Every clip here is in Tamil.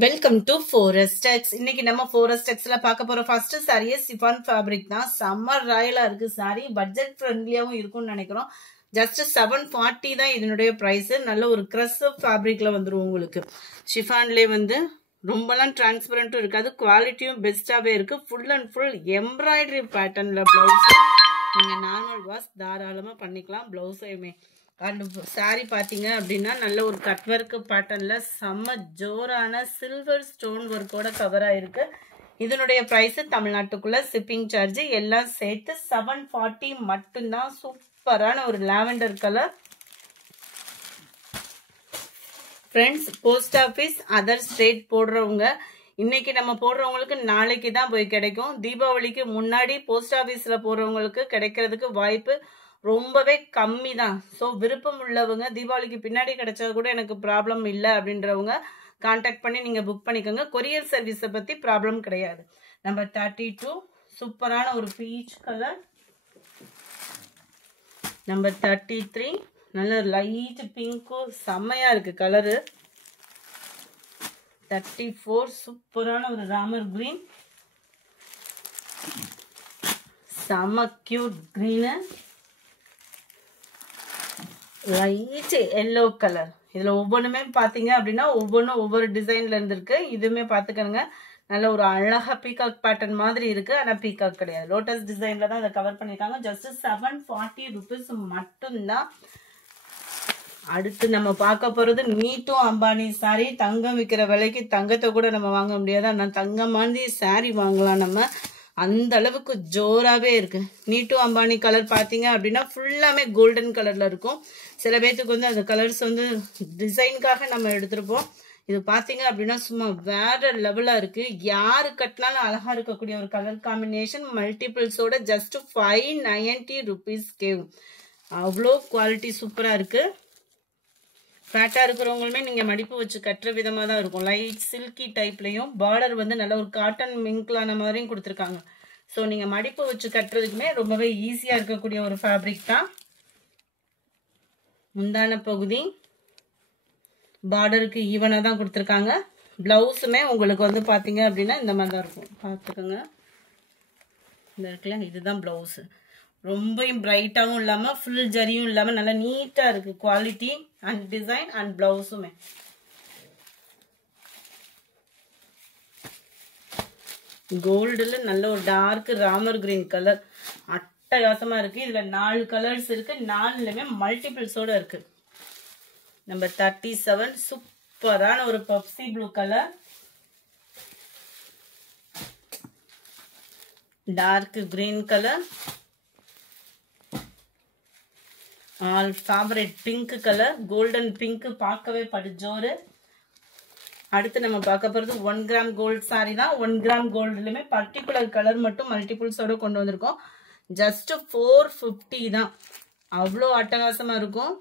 Welcome to Forex. இன்னைக்கு நம்ம Forex-ல பார்க்க போற ஃபர்ஸ்ட் சாரியே சிஃபான் ஃபேப்ரிக் தான். சம்மர் ராயலா இருக்கு சாரி. பட்ஜெட் ஃப்ரெண்ட்லியாவும் இருக்கும்னு நினைக்கிறோம். ஜஸ்ட் 740 தான் இதனுடைய பிரைஸ். நல்ல ஒரு கிரஸ் ஃபேப்ரிக்ல வந்துரும் உங்களுக்கு. ஷிஃபான்லயே வந்து ரொம்பலாம் டிரான்ஸ்பரண்ட்டும் இருக்காது. குவாலிட்டியும் பெஸ்டாவே இருக்கு. ஃபுல் அண்ட் ஃபுல் எம்ப்ராய்டரி பேட்டர்ன்ல பிளவுஸ். நீங்க நார்மல் வாஷ் தாராளமா பண்ணிக்கலாம் பிளவுஸையுமே. அண்ட் சாரி பார்த்தீங்க அப்படின்னா நல்ல ஒரு கட் ஒர்க் பேட்டர்ன்ல செம்ம ஜோரான சில்வர் ஸ்டோன் ஒர்க்கோட கவர் ஆயிருக்கு. இதனுடைய பிரைஸ் தமிழ்நாட்டுக்குள்ள ஷிப்பிங் சார்ஜ் எல்லாம் சேர்த்து 740 மட்டும்தான். சூப்பரான ஒரு lavender colour. Friends, post office other state போடுறவங்க இன்னைக்கு நம்ம போடுறவங்களுக்கு நாளைக்கு தான் போய் கிடைக்கும். தீபாவளிக்கு முன்னாடி போஸ்ட் ஆஃபீஸ்ல போடுறவங்களுக்கு கிடைக்கிறதுக்கு வாய்ப்பு ரொம்பவே கம்மி தான். ஸோ விருப்பம் உள்ளவங்க தீபாவளிக்கு பின்னாடி கிடைச்சா கூட எனக்கு ப்ராப்ளம் இல்லை அப்படின்றவங்க கான்டாக்ட் பண்ணி நீங்கள் புக் பண்ணிக்கோங்க. கொரியர் சர்வீஸை பற்றி ப்ராப்ளம் கிடையாது. நம்பர் 32 சூப்பரான ஒரு பீச் கலர். நம்பர் 33 நல்ல லைட் பிங்க்கும் செம்மையாக இருக்குது கலரு. 34 சூப்பரான ஒரு ராமர் கிரீன், செம்ம cute green. Light yellow colour. இதில் ஒவ்வொன்றுமே பார்த்தீங்க அப்படின்னா ஒவ்வொன்றும் ஒவ்வொரு டிசைன்ல இருந்திருக்கு. இதுவுமே பார்த்துக்கணுங்க. நல்ல ஒரு அழகா பீகாக் பேட்டர்ன் மாதிரி இருக்கு. ஆனால் பீகாக் கிடையாது, லோட்டஸ் டிசைன்ல தான் அதை கவர் பண்ணியிருக்காங்க. ஜஸ்ட் 740 ருபீஸ் மட்டும்தான். அடுத்து நம்ம பார்க்க போறது நீட்டும் அம்பானி சாரி. தங்கம் விற்கிற விலைக்கு தங்கத்தை கூட நம்ம வாங்க முடியாது. ஆனால் தங்கம் மாதிரி சாரி வாங்கலாம் நம்ம. அந்த அளவுக்கு ஜோராகவே இருக்கு. நீட்டு அம்பானி கலர் பார்த்தீங்க அப்படின்னா ஃபுல்லாமே கோல்டன் கலர்ல இருக்கும். சில பேர்த்துக்கு வந்து அந்த கலர்ஸ் வந்து டிசைனுக்காக நம்ம எடுத்திருப்போம். இது பார்த்தீங்க அப்படின்னா சும்மா வேற லெவலா இருக்கு. யாரு கட்டினாலும் அழகா இருக்கக்கூடிய ஒரு கலர் காம்பினேஷன். மல்டிபிள்ஸோட ஜஸ்ட் 590 ருபீஸ் கேவும். அவ்வளோ குவாலிட்டி சூப்பரா இருக்கு. ஃபேட்டா இருக்கிறவங்களுமே நீங்க மடிப்பு வச்சு கட்டுற விதமா தான் இருக்கும். லைட் சில்கி டைப்லயும் பார்டர் வந்து நல்ல ஒரு காட்டன் மிங்க்லான மாதிரியும் கொடுத்துருக்காங்க. ஸோ நீங்க மடிப்பு வச்சு கட்டுறதுக்குமே ரொம்பவே ஈஸியா இருக்கக்கூடிய ஒரு ஃபேப்ரிக் தான். முந்தான பகுதி பார்டருக்கு ஈவனா தான் கொடுத்துருக்காங்க. பிளவுஸுமே உங்களுக்கு வந்து பாத்தீங்க அப்படின்னா இந்த மாதிரி தான் இருக்கும். பார்த்துக்கோங்க, இந்த இருக்குல்ல, இதுதான் பிளவுஸ். ரொம்பவும் பிரைட்டாகவும் இல்லாமல் ஃபுல் ஜரியும் இல்லாமல் நல்லா நீட்டாக இருக்குது. குவாலிட்டி அண்ட் டிசைன் அண்ட் பிளவுஸுமே. கோல்டில் நல்ல ஒரு டார்க் ராமர் கிரீன் கலர் அட்டகாசமாக இருக்குது. இதில் 4 கலர்ஸ் இருக்குது. 4லுமே மல்டிபிள்ஸோட இருக்குது. நம்பர் 37 சூப்பரான ஒரு Pepsi blue colour, dark green colour, all favourite pink colour, golden pink பார்க்கவே படுஜோரு. அடுத்து நம்ம பார்க்க போகிறது 1 கிராம் கோல்டு சாரி தான். 1 கிராம் கோல்டுலையுமே பர்டிகுலர் கலர் மட்டும் மல்டிபிள்ஸோட கொண்டு வந்திருக்கோம். ஜஸ்ட் 450 தான். அவ்வளோ அட்டகாசமாக இருக்கும்.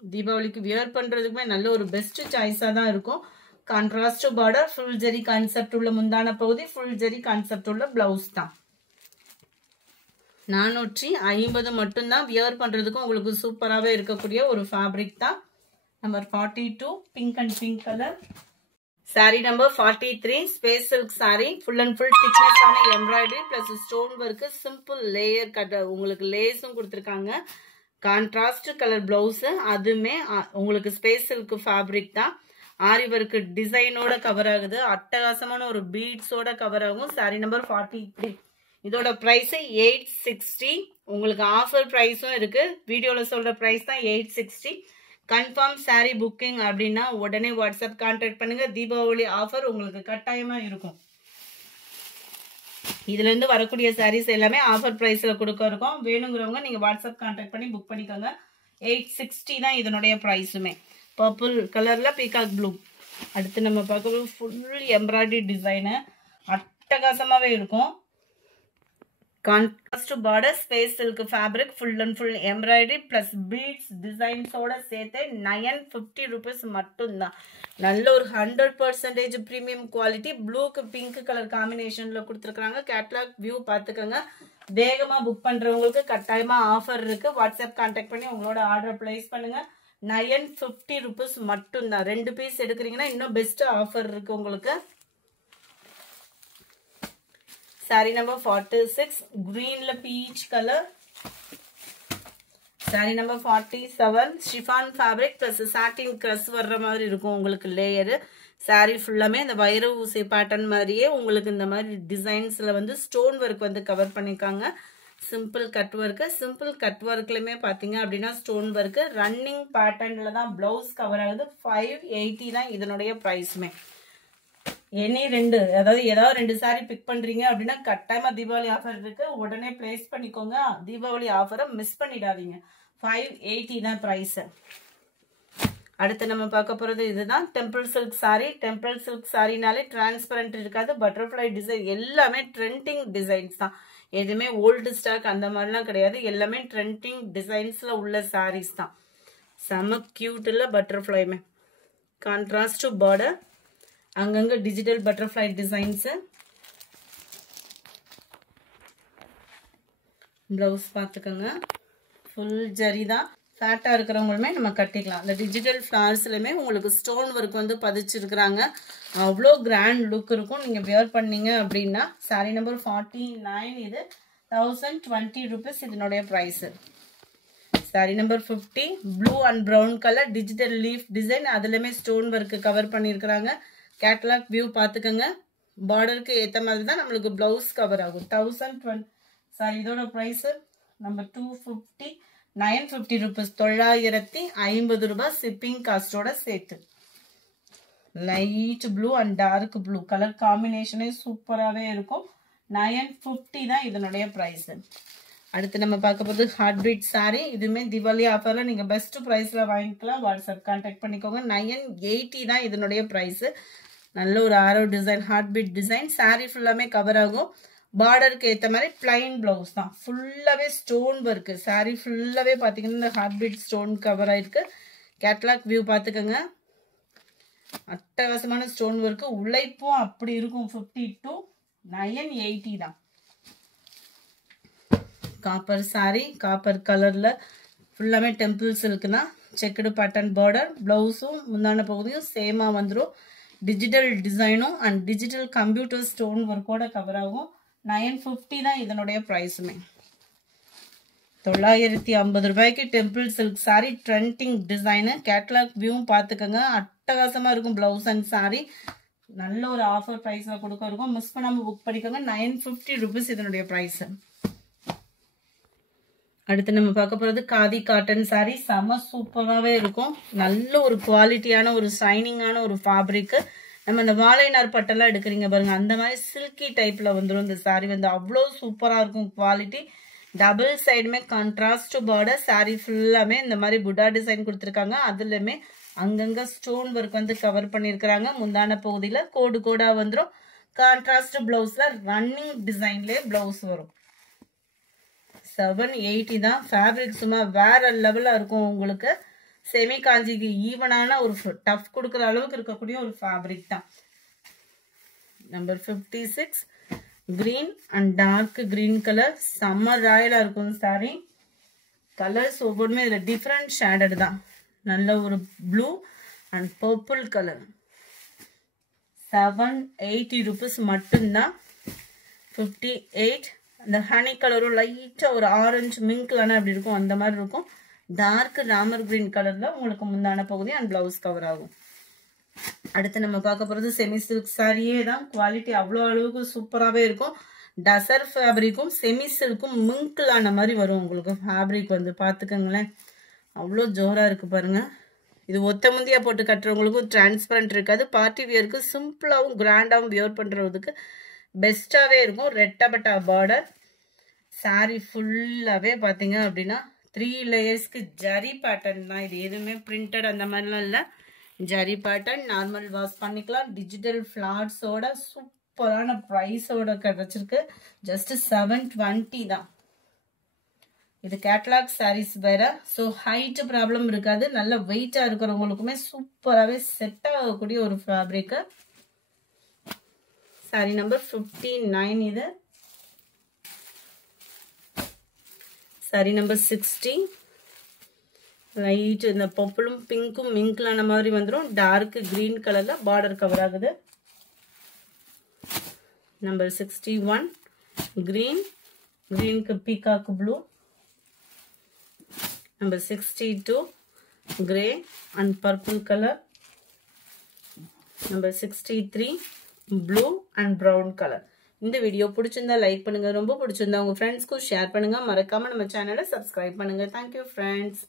தீபாவளிக்கு வியர் பண்ணுறதுக்குமே நல்ல ஒரு பெஸ்ட் சாய்ஸாக தான் இருக்கும். கான்ட்ராஸ்ட் பார்டர், ஃபுல் ஜெரி கான்செப்ட் உள்ள முந்தான பகுதி, ஃபுல் ஜெரி கான்செப்ட் உள்ள பிளவுஸ் தான். 450 மட்டும்தான். வியர் பண்ணுறதுக்கும் உங்களுக்கு சூப்பராகவே இருக்கக்கூடிய ஒரு ஃபேப்ரிக் தான். Number 42 pink and pink colour. Sari number 43 space silk sari. Full and full thickness ஆன embroidery plus stone work, simple layer cut, உங்களுக்கு லேஸும் கொடுத்துருக்காங்க. கான்ட்ராஸ்ட் கலர் பிளவுஸ், அதுவுமே உங்களுக்கு ஸ்பேஸ் சில்க் ஃபேப்ரிக் தான். ஆரி ஒர்க்கு டிசைனோட கவர் ஆகுது. அட்டகாசமான ஒரு பீட்ஸோட கவர் ஆகும். Sorry number 43. இதோட பிரைஸ் 860. உங்களுக்கு ஆஃபர் பிரைஸும் இருக்கு. வீடியோல சொல்ற பிரைஸ் தான் 860. கன்ஃபார்ம் சாரி புக்கிங் அப்படின்னா உடனே வாட்ஸ்அப் கான்டாக்ட் பண்ணுங்க. தீபாவளி ஆஃபர் உங்களுக்கு கட்டாயமா இருக்கும். இதுல இருந்து வரக்கூடிய சாரீஸ் எல்லாமே ஆஃபர் பிரைஸ்ல கொடுக்க இருக்கோம். வேணுங்கிறவங்க நீங்க வாட்ஸ்அப் கான்டாக்ட் பண்ணி புக் பண்ணிக்கோங்க. 860 தான் இதனுடைய பிரைஸுமே. பர்பிள் கலர்ல பீகாக் ப்ளூ. அடுத்து நம்ம பார்க்கறது ஃபுல் எம்ப்ராய்டரி டிசைனு அட்டகாசமாவே இருக்கும். Contrast border, space silk fabric, full and full embroidery plus beads டிசைன்ஸோட சேர்த்து 950 ருபீஸ் மட்டும்தான். நல்ல ஒரு 100% ப்ரீமியம் குவாலிட்டி. ப்ளூக்கு பிங்க் கலர் காம்பினேஷன்ல கொடுத்துருக்காங்க. கேட்லாக் வியூ பார்த்துக்கோங்க. வேகமா புக் பண்றவங்களுக்கு கட்டாயமா ஆஃபர் இருக்கு. வாட்ஸ்அப் கான்டாக்ட் பண்ணி உங்களோட ஆர்டர் பிளேஸ் பண்ணுங்க. 950 rupees மட்டும்தான். 2 பீஸ் எடுக்கிறீங்கன்னா இன்னும் பெஸ்ட் ஆஃபர் இருக்கு உங்களுக்கு. saree number 46 greenல peach color. saree number 47 chiffon fabric plus satin crust வர்ற மாதிரி இருக்கும் உங்களுக்கு லேயர். saree ஃபுல்லாமே இந்த வைர ஊசி பேட்டர்ன் மாதிரியே உங்களுக்கு இந்த மாதிரி டிசைன்ஸ்ல வந்து ஸ்டோன் ஒர்க் வந்து கவர் பண்ணிருக்காங்க. Simple cut work. Simple cut ஒர்க்லயுமே பாத்தீங்க அப்படின்னா ஸ்டோன் ஒர்க். ரன்னிங் பேட்டர்ன்ல தான் பிளவுஸ் கவர் ஆகுது. 580 தான் இதனுடைய பிரைஸ்மே. எனி ரெண்டு, அதாவது ஏதாவது 2 saree பிக் பண்றீங்க அப்படின்னா கட்டாயமா தீபாவளி ஆஃபர் இருக்கு, உடனே பிளேஸ் பண்ணிக்கோங்க. தீபாவளி ஆஃபரை மிஸ் பண்ணிடாதீங்க. 580 தான் பிரைஸ். அடுத்து நம்ம பார்க்க போறது இதுதான் temple silk saree. Temple silk சாரினாலே டிரான்ஸ்பரண்ட் இருக்காது. பட்டர்ஃப்ளை டிசைன் எல்லாமே ட்ரெண்டிங் டிசைன்ஸ் தான். எதுவுமே ஓல்டு ஸ்டாக் அந்த மாதிரிலாம் கிடையாது. எல்லாமே ட்ரெண்டிங் டிசைன்ஸ்ல உள்ள sarees தான். செம கியூட்ல பட்டர்ஃப்ளைமே. கான்ட்ராஸ்ட் பார்டர், அங்கங்க டிஜிட்டல் பட்டர்ஃப்ளை டிசைன்ஸ். பிளவுஸ் பார்த்துக்கோங்க, ஃபுல் ஜரி தான். ஃபேட்டா இருக்கிறவங்களுமே நம்ம கட்டிக்கலாம். இந்த டிஜிட்டல் ஃபிளார்ஸ்லயுமே உங்களுக்கு ஸ்டோன் ஒர்க் வந்து பதிச்சிருக்கிறாங்க. அவ்வளோ கிராண்ட் லுக் இருக்கும் நீங்க வியர் பண்ணீங்க அப்படின்னா. சாரி நம்பர் 49 இது 1020 rupees இதனுடைய price. Sari number 50 blue and brown colour digital leaf design. அதுலயுமே ஸ்டோன் ஒர்க் கவர் பண்ணியிருக்கிறாங்க. கேட்டலாக் வியூ பார்த்துக்கோங்க. பார்டருக்கு ஏற்ற மாதிரி தான் நம்மளுக்கு பிளவுஸ் கவர் ஆகும். 1020. சாரி இதோட பிரைஸ் நம்பர் 250 950 rupees. 950 ரூபாய் ஷிப்பிங் காஸ்டோட சேர்த்து. Light blue and dark blue colour காம்பினேஷனே சூப்பராகவே இருக்கும். 950 தான் இதனுடைய பிரைஸ். அடுத்து நம்ம பார்க்க போது ஹார்ட் பீட் சாரி. இதுவுமே தீபாவளி ஆஃபர்ல நீங்க பெஸ்ட் பிரைஸ்ல வாங்கிக்கலாம். வாட்ஸ்அப் கான்டாக்ட் பண்ணிக்கோங்க. 980 தான் இதனுடைய பிரைஸ். நல்ல ஒரு arrow design, heart beat design. Sari ஃபுல்லாமே கவர் ஆகும். பார்டருக்கு ஏற்ற மாதிரி பிளைன் பிளவுஸ் தான். ஃபுல்லாவே ஸ்டோன் ஒர்க். சாரி ஃபுல்லாவே பாத்தீங்கன்னா இந்த ஹார்ட் பீட் ஸ்டோன் கவர் ஆயிருக்கு. கேட்டலாக் வியூ பாத்துக்கோங்க. அட்டகாசமான ஸ்டோன் ஒர்க். உழைப்பும் அப்படி இருக்கும். 50 to 980 தான். காப்பர் சாரி, காப்பர் கலர்ல ஃபுல்லாமே டெம்பிள் சில்க்னா செக்குடு பேட்டர்ன் பார்டர். பிளவுஸும் முந்தான பகுதியும் சேமா வந்துடும். டிஜிட்டல் டிசைனும் அண்ட் டிஜிட்டல் கம்ப்யூட்டர் ஸ்டோன் ஒர்க்கோட கவர் ஆகும். 950 தான் இதனுடைய பிரைஸுமே. 950 ரூபாய்க்கு temple silk sari trending design. Catalogue வியூவும் பார்த்துக்கோங்க. அட்டகாசமா இருக்கும் பிளவுஸ் அண்ட் சாரி. நல்ல ஒரு ஆஃபர் பிரைஸ்ல கொடுக்க இருக்கும். மிஸ் பண்ணாம புக் பண்ணிக்கோங்க. 950 rupees இதனுடைய பிரைஸ். அடுத்து நம்ம பார்க்க போறது காதி காட்டன் சாரி. செம சூப்பராகவே இருக்கும். நல்ல ஒரு குவாலிட்டியான ஒரு ஷைனிங்கான ஒரு ஃபேப்ரிக். நம்ம இந்த வாழைநார் பட்டெல்லாம் எடுக்கிறீங்க பாருங்க, அந்த மாதிரி சில்கி டைப்ல வந்துடும். இந்த சாரி வந்து அவ்வளோ சூப்பரா இருக்கும். குவாலிட்டி டபுள் சைடுமே கான்ட்ராஸ்ட் பார்டர். சாரி ஃபுல்லாமே இந்த மாதிரி புட்டா டிசைன் கொடுத்துருக்காங்க. அதுலயுமே அங்கங்க ஸ்டோன் ஒர்க் வந்து கவர் பண்ணிருக்கிறாங்க. முந்தான பகுதியில கோடு கோடா வந்துடும். கான்ட்ராஸ்ட் பிளவுஸ்ல ரன்னிங் டிசைன்லயே பிளவுஸ் வரும். 780 தான். ஃபேப்ரிக் சும்மா வேற லெவலா இருக்கும் உங்களுக்கு. செமி காஞ்சிக்கு ஈவனான ஒரு டஃப் கொடுக்குற அளவுக்கு இருக்கக்கூடிய ஒரு ஃபேப்ரிக் தான். Number 56 green and dark green colour. செம்ம ராயலா இருக்கும் சாரி. கலர்ஸ் ஒவ்வொன்றுமே இதுல டிஃப்ரெண்ட் ஷேடட் தான். நல்ல ஒரு blue and purple colour. 780 rupees மட்டும்தான். 58 அந்த ஹனி கலரும் லைட்டா ஒரு ஆரஞ்சு மிங்க்லான அப்படி இருக்கும், அந்த மாதிரி இருக்கும். டார்க் ராமர் கிரீன் கலர்ல உங்களுக்கு முந்தான பகுதி அண்ட் பிளவுஸ் கவர் ஆகும். அடுத்து நம்ம பார்க்க போறது செமி சில்க் சாரியே தான். குவாலிட்டி அவ்வளோ அளவுக்கு சூப்பராகவே இருக்கும். டசர் ஃபேப்ரிக்கும் செமி சில்க்கும் மிங்க்லான மாதிரி வரும் உங்களுக்கு. ஃபேப்ரிக் வந்து பார்த்துக்கோங்களேன், அவ்வளோ ஜோரா இருக்கு பாருங்க. இது ஒத்த முந்தியா போட்டு கட்டுறவங்களுக்கும் டிரான்ஸ்பரண்ட் இருக்காது. பார்ட்டி வியருக்கு சிம்பிளாகவும் கிராண்டாகவும் வியர் பண்றதுக்கு பெஸ்டாவே இருக்கும். ரெட்டபட்டா பார்டர். சாரி ஃபுல்லாவே பாத்தீங்க அப்படின்னா 3 லேயர்ஸ்க்கு ஜரி பேட்டர்ன் தான். இது எதுவுமே பிரிண்டட் அந்த மாதிரிலாம் இல்லை. ஜரி பேட்டர்ன். நார்மல் வாஷ் பண்ணிக்கலாம். டிஜிட்டல் ஃபிளார்ஸோட சூப்பரான ப்ரைஸோட கிடைச்சிருக்கு. ஜஸ்ட் 720 தான். இது கேட்டலாக் சாரீஸ் வேற. ஸோ ஹைட் ப்ராப்ளம் இருக்காது. நல்ல வெயிட்டா இருக்கிறவங்களுக்குமே சூப்பராகவே செட் ஆகக்கூடிய ஒரு ஃபேப்ரிக். சாரி நம்பர் 59 இது. சாரி நம்பர் 60 லைட் இந்த பர்பிளும் பிங்க்கும் மிங்க்லான மாதிரி வந்துடும். டார்க் கிரீன் கலர்ல பார்டர் கவர் ஆகுது. நம்பர் 61 கிரீன், கிரீனுக்கு peacock blue. Number 62 grey and purple colour. Number 63 blue and brown colour. இந்த வீடியோ பிடிச்சிருந்தா லைக் பண்ணுங்க, ரொம்ப பிடிச்சிருந்தா உங்க ஃப்ரெண்ட்ஸ்க்கும் ஷேர் பண்ணுங்க. மறக்காம நம்ம சேனலை சப்ஸ்கிரைப் பண்ணுங்க. Thank you friends.